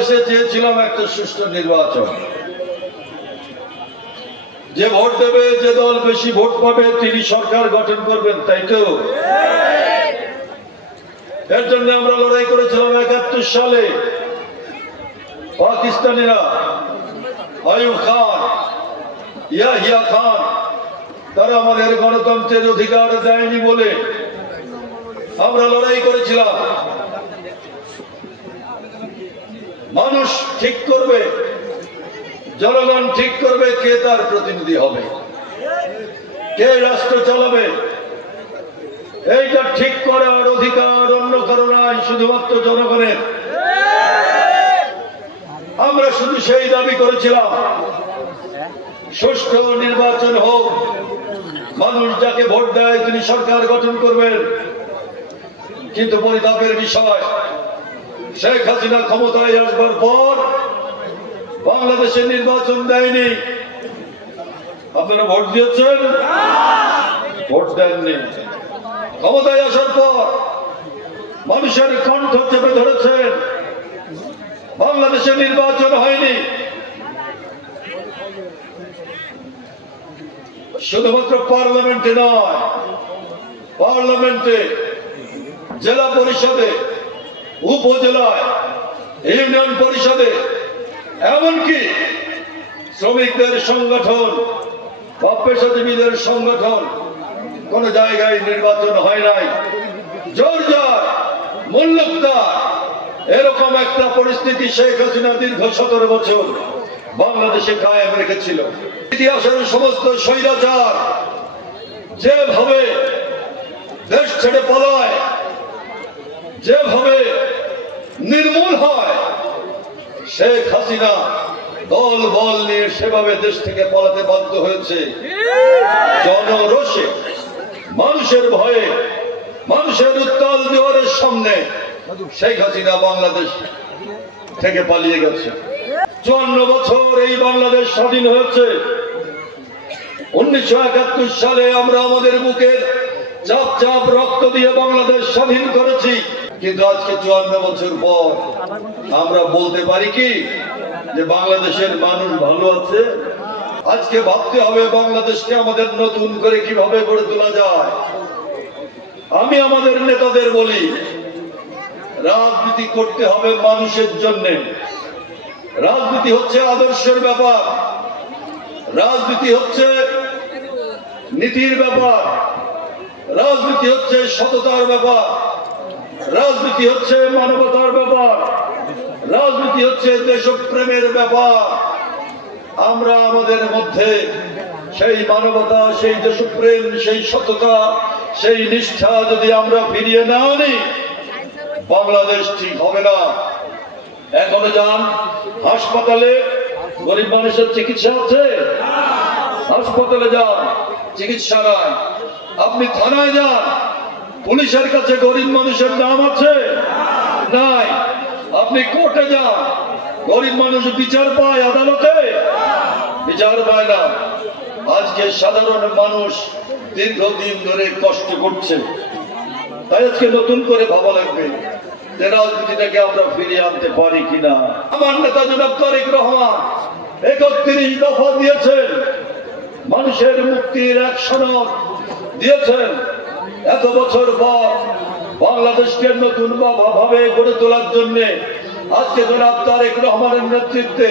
বাংলাদেশে চেয়েছিলাম একটা সুষ্ঠু নির্বাচন। যে ভোট দেবে, যে দল বেশি ভোট পাবে তিনি সরকার গঠন করবেন, তাই তো? এর জন্য আমরা লড়াই করেছিলাম 71 সালে। পাকিস্তানিরা আইয়ুব খান, ইয়াহিয়া খান তারা আমাদের গণতন্ত্রের অধিকার দেয়নি বলে আমরা লড়াই করেছিলাম। মানুষ ঠিক করবে, জনগণ ঠিক করবে কে তার প্রতিনিধি হবে, কে রাষ্ট্র চালাবে। এইটা ঠিক করার অধিকার অন্য কারো নাই, শুধুমাত্র জনগণের। আমরা শুধু সেই দাবি করেছিলাম সুষ্ঠু নির্বাচন হোক, মানুষ যাকে ভোট দেয় তিনি সরকার গঠন করবেন। কিন্তু পরিতাপের বিষয়, শেখ হাসিনা ক্ষমতায় আসবার পর বাংলাদেশের নির্বাচন দেয়নি। আপনারা ভোট দিয়েছেন? ভোট দেননি। ক্ষমতায় আসার পর মানুষের কণ্ঠ চেপে ধরেছেন, বাংলাদেশের নির্বাচন হয়নি। শুধুমাত্র পার্লামেন্টে নয়, পার্লামেন্টে, জেলা পরিষদে, উপজেলায়, ইউনিয়ন পরিষদে, এমনকি শ্রমিকদের সংগঠন বা পেশাজীবীদের সংগঠন, কোন জায়গায় নির্বাচন হয় নাই। জোরজার, মুল্লুকদার এরকম একটা পরিস্থিতি শেখ হাসিনা দীর্ঘ 17 বছর বাংলাদেশে কায়েম রেখেছিল। ইতিহাসের সমস্ত স্বৈরাচার যেভাবে দেশ ছেড়ে পালায়, যেভাবে নির্মূল হয়, শেখ হাসিনা দল বল নিয়ে সেভাবে দেশ থেকে পালাতে বাধ্য হয়েছে। জনরোষে, মানুষের ভয়ে, মানুষের উত্তাল জোয়ারের সামনে শেখ হাসিনা বাংলাদেশ থেকে পালিয়ে গেছে। 54 বছর এই বাংলাদেশ স্বাধীন হয়েছে। 1971 সালে আমরা আমাদের বুকের চাপ চাপ রক্ত দিয়ে বাংলাদেশ স্বাধীন করেছি। কিন্তু আজকে 54 বছর পর আমরা বলতে পারি কি যে বাংলাদেশের মানুষ ভালো আছে? আজকে ভাবতে হবে বাংলাদেশকে আমাদের নতুন করে কিভাবে গড়ে তোলা যায়। আমি আমাদের নেতাদের বলি, রাজনীতি করতে হবে মানুষের জন্য। রাজনীতি হচ্ছে আদর্শের ব্যাপার, রাজনীতি হচ্ছে নীতির ব্যাপার, রাজনীতি হচ্ছে সততার ব্যাপার, রাজনীতি হচ্ছে মানবতার ব্যাপার, রাজনীতি হচ্ছে দেশপ্রেমের ব্যাপার। আমরা আমাদের মধ্যে সেই মানবতা, সেই দেশপ্রেম, সেই সততা, সেই নিষ্ঠা যদি আমরা ফিরিয়ে না আনি, বাংলাদেশ ঠিক হবে না। এখনো যান হাসপাতালে, গরিব মানুষের চিকিৎসা আছে? হাসপাতালে যান, চিকিৎসা নাই। আপনি থানায় যান, পুলিশের কাছে গরিব মানুষের নাম আছে? নাই। আপনি কোর্টে যান, গরিব মানুষ বিচার পায় আদালতে? বিচার পায় না। আজকে সাধারণ মানুষ দীর্ঘদিন ধরে কষ্ট করছে। তাই আজকে নতুন করে ভাবা লাগবে যে রাজনীতিটাকে আমরা ফিরিয়ে আনতে পারি কিনা। আমার নেতা জনাব তারেক রহমান 31 দফা দিয়েছেন, মানুষের মুক্তির এক সনদ দিয়েছেন। এত বছর পর বাংলাদেশকে নতুন ভাবে গড়ে তোলার জন্য আজকে জনাব তারেক রহমানের নেতৃত্বে,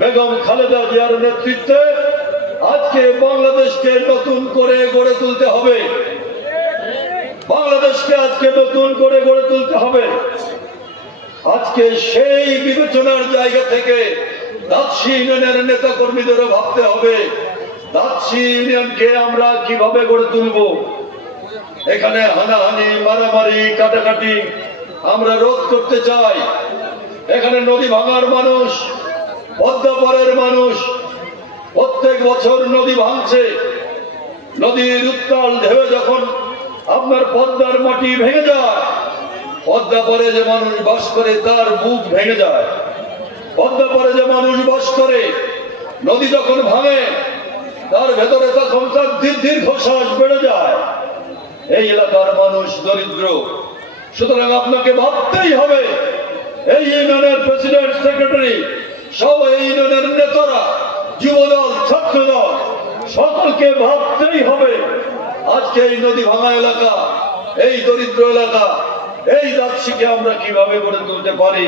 বেগম খালেদা জিয়ার নেতৃত্বে আজকে বাংলাদেশকে নতুন করে গড়ে তুলতে হবে। বাংলাদেশকে আজকে নতুন করে গড়ে তুলতে হবে। আজকে সেই বিবেচনার জায়গা থেকে দাচ্ছি ইউনিয়নের নেতা কর্মীদেরও ভাবতে হবে দাচ্ছি ইউনিয়নকে আমরা কিভাবে গড়ে তুলব। এখানে হানাহানি, মারামারি, কাটাকাটি আমরা রোধ করতে চাই। এখানে নদী ভাঙার মানুষ, পদ্মা পাড়ের মানুষ প্রত্যেক বছর নদী ভাঙছে। নদীর উত্তাল ঢেউ যখন আপনার পদ্মার মাটি ভেঙে যায়, পদ্মা পাড়ে যে মানুষ বাস করে তার বুক ভেঙে যায়। পদ্মা পাড়ে যে মানুষ বাস করে, নদী যখন ভাঙে তার ভেতরে তখন তার দীর্ঘশ্বাস বেড়ে যায়। এই এলাকার মানুষ দরিদ্র, সুতরাং আপনাকে ভাবতেই হবে এই ইউনিয়নের প্রেসিডেন্ট সেক্রেটারি সব এই ইউনিয়নের নেতারা, যুবদল, ছাত্রদল সকলকে ভাবতেই হবে আজকে এই নদী ভাঙা এলাকা, এই দরিদ্র এলাকা, এই দাক্ষিকে আমরা কিভাবে গড়ে তুলতে পারি।